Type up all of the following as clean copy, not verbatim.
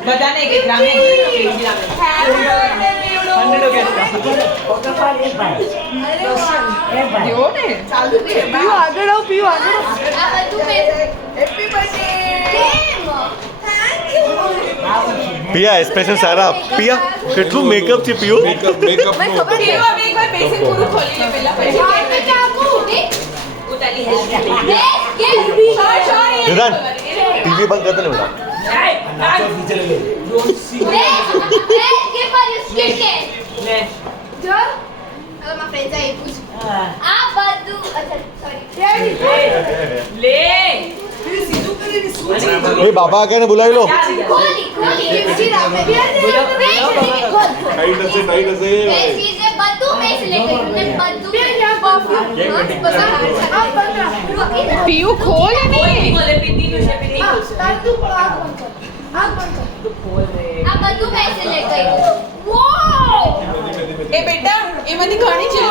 બધાને એક ગ્રામ ને પિયા સ્પેશિયલ સારા પિયા કેટલું મેકઅપ છે પિયો નિદાન ટીવી બંધ કરતો ને બેટા એ બાબા કે બોલાવી લો પીયુ ખોલ એ બેટા એમાંથી ઘણી ચીજો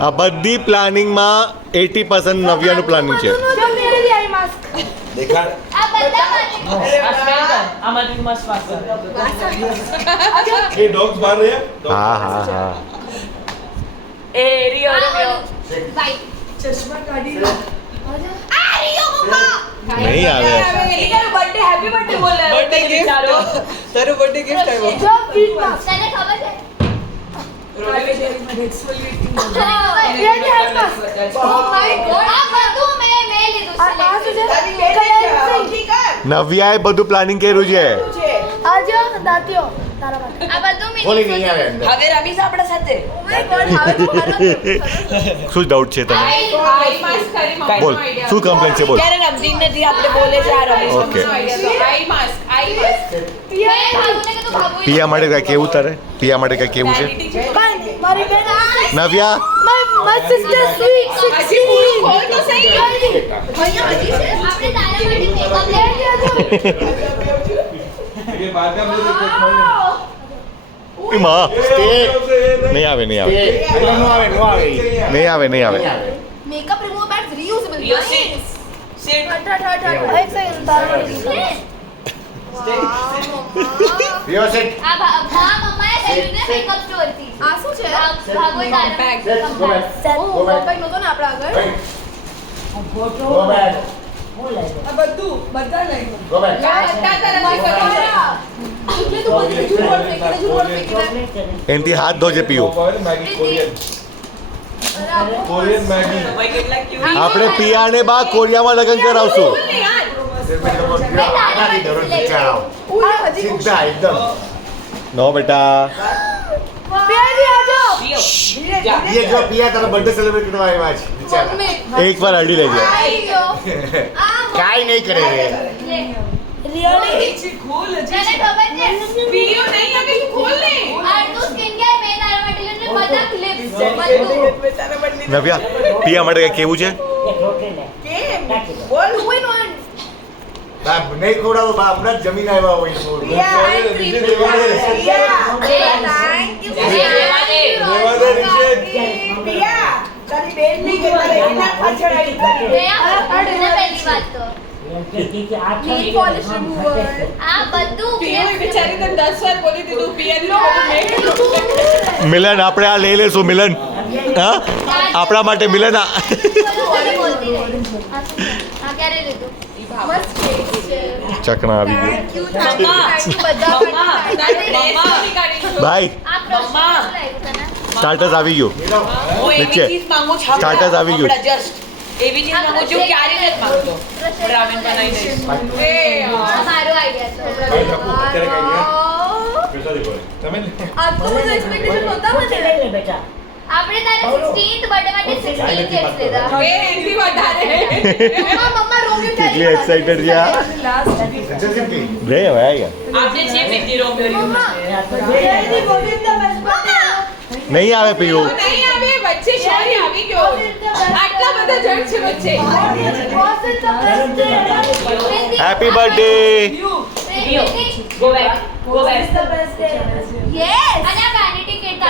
આ બધી પ્લાનિંગમાં 80% નવ્યાનું પ્લાનિંગ છે હા હા હા નહીં આવે તારો બર્થડે ગિફ્ટ આવ્યો નવ્યાએ બધું પ્લાનિંગ કર્યું છે હવે રમીશ આપણા સાથે શું ડાઉટ છે તને બોલ શું કમ્પ્લેન છે બોલ ક્યારે રમતી નથી આપણે બોલે છે આ રમીશ ઓકે પિયા માટે કઈ કેવું તારે પિયા માટે કઈ કેવું છે નવ્યા નહીં આવે નહીં આવે નહીં આવે નહીં આવે Makeup remover bags reusable. એનથી હાથ ધોજે પીવું આપણે પિયાને બા કોરિયામાં લગ્ન કરાવશું નો બેટા એક વાર અડી લેજે કાઈ નહીં કરે નવ્યા પિયા માટે કઈ કેવું છે નહીં ખવડાવો બા હમણાં જ જમીન આવ્યા હોય મિલન આપણે આ લઈ લેશું મિલન હા આપણા માટે મિલન ચકના આવી ગયું ભાઈ સ્ટાર્ટર્સ આવી ગયું નીચે સ્ટાર્ટર્સ આવી ગયું એવી ચીજ માંગુ છું ક્યારે નથી માંગતો રામેન બનાવી દઈશ મારો આઈડિયા આપણે તારે 16th બર્થડે માટે 16 કેક્સ લીધા એ એનથી વધારે મમ્મા રોમ્યો કેટલી એક્સાઇટેડ છે આ રે હવે આયા આપણે છે 50 રોમ્યો નહીં આવે પીયું નહીં આવે વચ્ચે શોરી આવી ગયો આટલા બધા જણ વચ્ચે વચ્ચે happy birthday go back Yes. અને આ વેનિટી કિટ